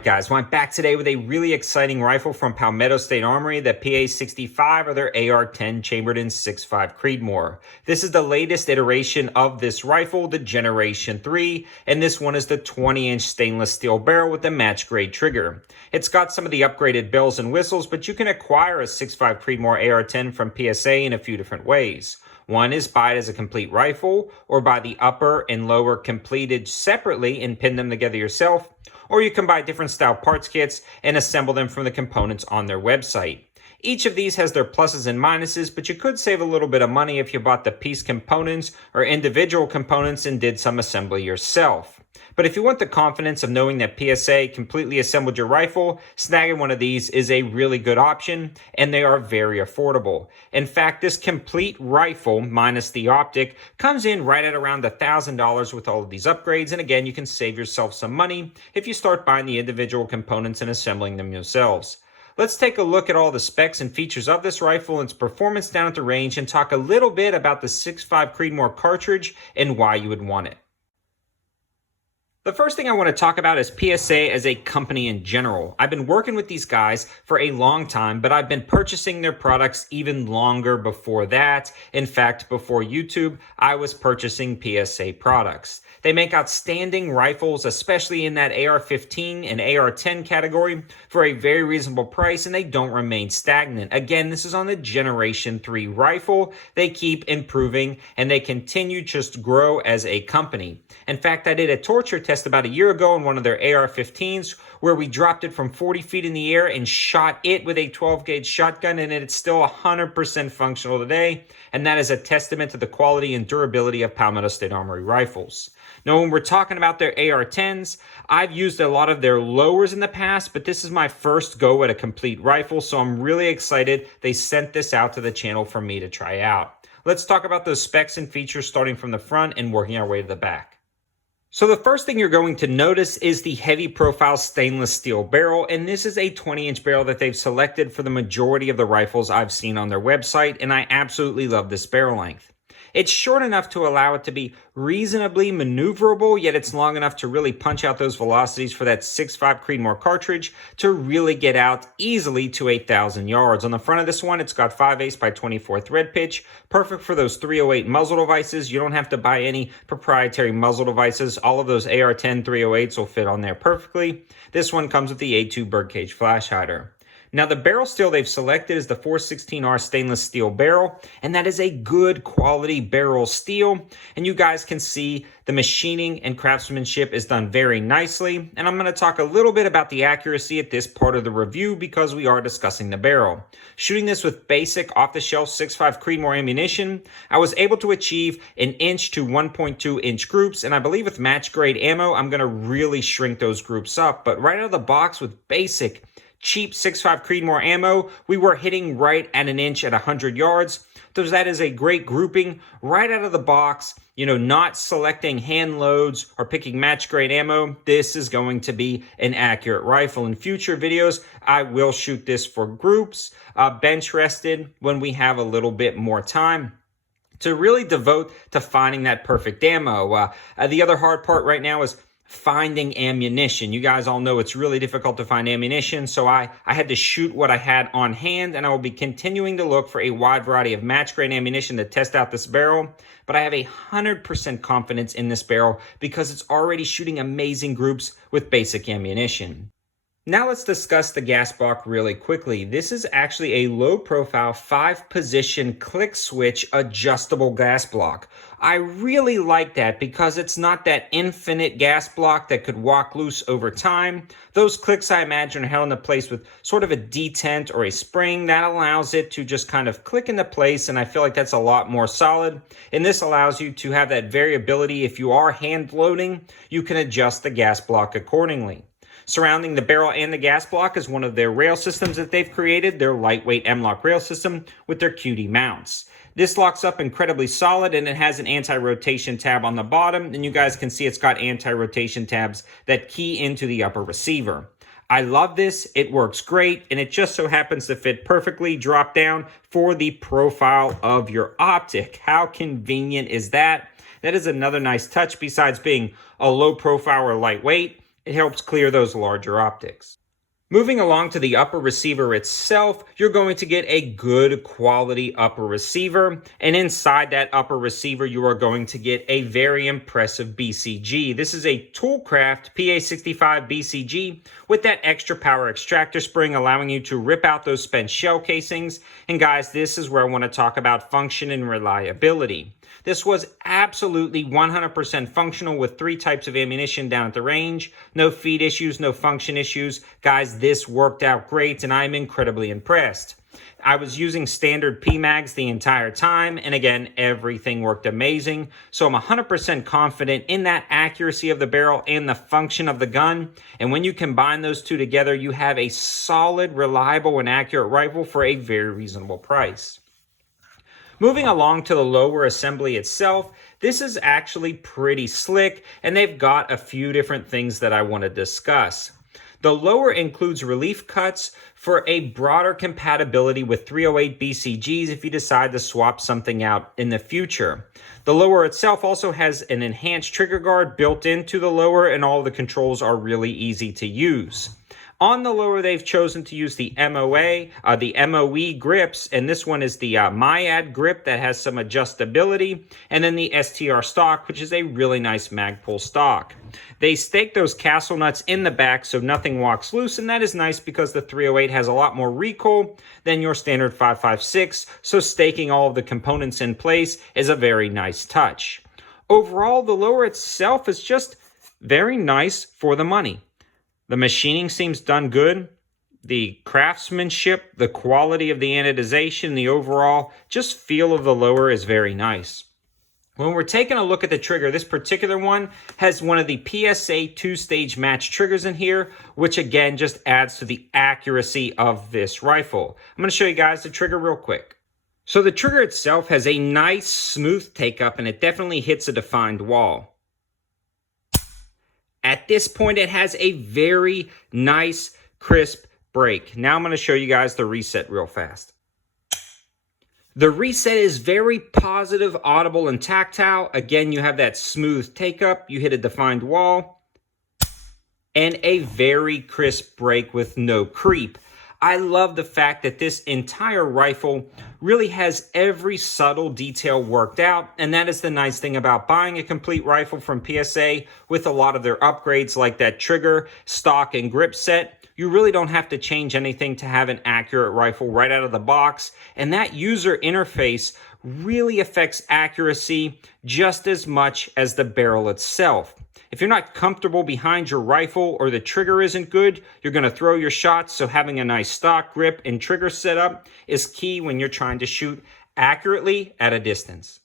Alright guys, well, I'm back today with a really exciting rifle from Palmetto State Armory, the PA65 or their AR-10 chambered in 6.5 Creedmoor. This is the latest iteration of this rifle, the Generation 3, and this one is the 20-inch stainless steel barrel with the match grade trigger. It's got some of the upgraded bells and whistles, but you can acquire a 6.5 Creedmoor AR-10 from PSA in a few different ways. One is buy it as a complete rifle, or buy the upper and lower completed separately and pin them together yourself, or you can buy different style parts kits and assemble them from the components on their website. Each of these has their pluses and minuses, but you could save a little bit of money if you bought the piece components or individual components and did some assembly yourself. But if you want the confidence of knowing that PSA completely assembled your rifle, snagging one of these is a really good option, and they are very affordable. In fact, this complete rifle, minus the optic, comes in right at around $1,000 with all of these upgrades, and again, you can save yourself some money if you start buying the individual components and assembling them yourselves. Let's take a look at all the specs and features of this rifle and its performance down at the range and talk a little bit about the 6.5 Creedmoor cartridge and why you would want it. The first thing I want to talk about is PSA as a company in general. I've been working with these guys for a long time, but I've been purchasing their products even longer before that. In fact, before YouTube, I was purchasing PSA products. They make outstanding rifles, especially in that AR-15 and AR-10 category, for a very reasonable price, and they don't remain stagnant. Again, this is on the Generation 3 rifle. They keep improving, and they continue to just grow as a company. In fact, I did a torture test about a year ago on one of their AR-15s where we dropped it from 40 feet in the air and shot it with a 12-gauge shotgun, and it's still 100% functional today, and that is a testament to the quality and durability of Palmetto State Armory rifles. Now, when we're talking about their AR-10s, I've used a lot of their lowers in the past, but this is my first go at a complete rifle, so I'm really excited they sent this out to the channel for me to try out. Let's talk about those specs and features starting from the front and working our way to the back. So the first thing you're going to notice is the heavy profile stainless steel barrel, and this is a 20-inch barrel that they've selected for the majority of the rifles I've seen on their website, and I absolutely love this barrel length. It's short enough to allow it to be reasonably maneuverable, yet it's long enough to really punch out those velocities for that 6.5 Creedmoor cartridge to really get out easily to 8,000 yards. On the front of this one, it's got 5/8 by 24 thread pitch, perfect for those 308 muzzle devices. You don't have to buy any proprietary muzzle devices. All of those AR-10 308s will fit on there perfectly. This one comes with the A2 birdcage flash hider. Now, the barrel steel they've selected is the 416R stainless steel barrel, and that is a good quality barrel steel. And you guys can see the machining and craftsmanship is done very nicely. And I'm going to talk a little bit about the accuracy at this part of the review because we are discussing the barrel. Shooting this with basic off-the-shelf 6.5 Creedmoor ammunition, I was able to achieve an inch to 1.2 inch groups. And I believe with match grade ammo, I'm going to really shrink those groups up. But right out of the box with basic cheap 6.5 Creedmoor ammo, we were hitting right at an inch at 100 yards. So that is a great grouping right out of the box. You know, not selecting hand loads or picking match grade ammo. This is going to be an accurate rifle. In future videos, I will shoot this for groups, bench rested when we have a little bit more time to really devote to finding that perfect ammo. The other hard part right now is finding ammunition. You guys all know it's really difficult to find ammunition, so I had to shoot what I had on hand, and I will be continuing to look for a wide variety of match grade ammunition to test out this barrel. But I have 100% confidence in this barrel because it's already shooting amazing groups with basic ammunition. Now let's discuss the gas block really quickly. This is actually a low profile 5-position click switch adjustable gas block. I really like that because it's not that infinite gas block that could walk loose over time. Those clicks, I imagine, are held into place with sort of a detent or a spring that allows it to just kind of click into place, and I feel like that's a lot more solid. And this allows you to have that variability. If you are hand loading, you can adjust the gas block accordingly. Surrounding the barrel and the gas block is one of their rail systems that they've created, their lightweight M-LOK rail system with their QD mounts. This locks up incredibly solid, and it has an anti-rotation tab on the bottom, and you guys can see it's got anti-rotation tabs that key into the upper receiver. I love this, it works great, and it just so happens to fit perfectly drop down for the profile of your optic. How convenient is that? That is another nice touch besides being a low profile or lightweight. It helps clear those larger optics. Moving along to the upper receiver itself, you're going to get a good quality upper receiver. And inside that upper receiver, you are going to get a very impressive BCG. This is a Toolcraft PA65 BCG with that extra power extractor spring, allowing you to rip out those spent shell casings. And guys, this is where I want to talk about function and reliability. This was absolutely 100% functional with 3 types of ammunition down at the range. No feed issues, no function issues. Guys, this worked out great and I'm incredibly impressed. I was using standard PMags the entire time, and again, everything worked amazing. So I'm 100% confident in that accuracy of the barrel and the function of the gun. And when you combine those two together, you have a solid, reliable, and accurate rifle for a very reasonable price. Moving along to the lower assembly itself, this is actually pretty slick, and they've got a few different things that I want to discuss. The lower includes relief cuts for a broader compatibility with 308 BCGs if you decide to swap something out in the future. The lower itself also has an enhanced trigger guard built into the lower, and all the controls are really easy to use. On the lower, they've chosen to use the MOE grips, and this one is the Myad grip that has some adjustability, and then the STR stock, which is a really nice Magpul stock. They stake those castle nuts in the back so nothing walks loose, and that is nice because the 308 has a lot more recoil than your standard 5.56, so staking all of the components in place is a very nice touch. Overall, the lower itself is just very nice for the money. The machining seems done good. The craftsmanship, the quality of the anodization, the overall just feel of the lower is very nice. When we're taking a look at the trigger, this particular one has one of the PSA 2-stage match triggers in here, which again just adds to the accuracy of this rifle. I'm going to show you guys the trigger real quick. So the trigger itself has a nice smooth take up, and it definitely hits a defined wall. At this point, it has a very nice, crisp break. Now I'm going to show you guys the reset real fast. The reset is very positive, audible, and tactile. Again, you have that smooth take-up. You hit a defined wall. And a very crisp break with no creep. I love the fact that this entire rifle really has every subtle detail worked out, and that is the nice thing about buying a complete rifle from PSA with a lot of their upgrades like that trigger, stock, and grip set. You really don't have to change anything to have an accurate rifle right out of the box, and that user interface really affects accuracy just as much as the barrel itself. If you're not comfortable behind your rifle or the trigger isn't good, you're going to throw your shots, so having a nice stock grip and trigger setup is key when you're trying to shoot accurately at a distance.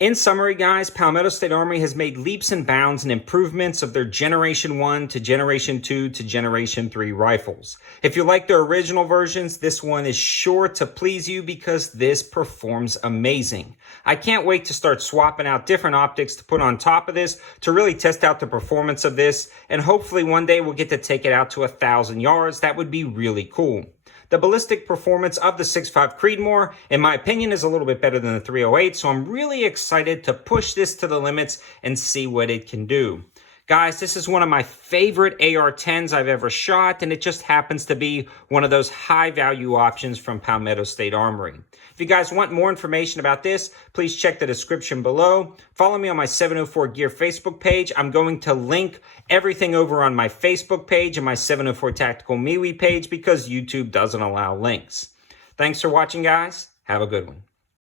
In summary, guys, Palmetto State Armory has made leaps and bounds and improvements of their Generation 1 to Generation 2 to Generation 3 rifles. If you like their original versions, this one is sure to please you because this performs amazing. I can't wait to start swapping out different optics to put on top of this to really test out the performance of this, and hopefully one day we'll get to take it out to 1,000 yards. That would be really cool. The ballistic performance of the 6.5 Creedmoor, in my opinion, is a little bit better than the 308, so I'm really excited to push this to the limits and see what it can do. Guys, this is one of my favorite AR-10s I've ever shot, and it just happens to be one of those high-value options from Palmetto State Armory. If you guys want more information about this, please check the description below. Follow me on my 704 Gear Facebook page. I'm going to link everything over on my Facebook page and my 704 Tactical MeWe page because YouTube doesn't allow links. Thanks for watching, guys. Have a good one.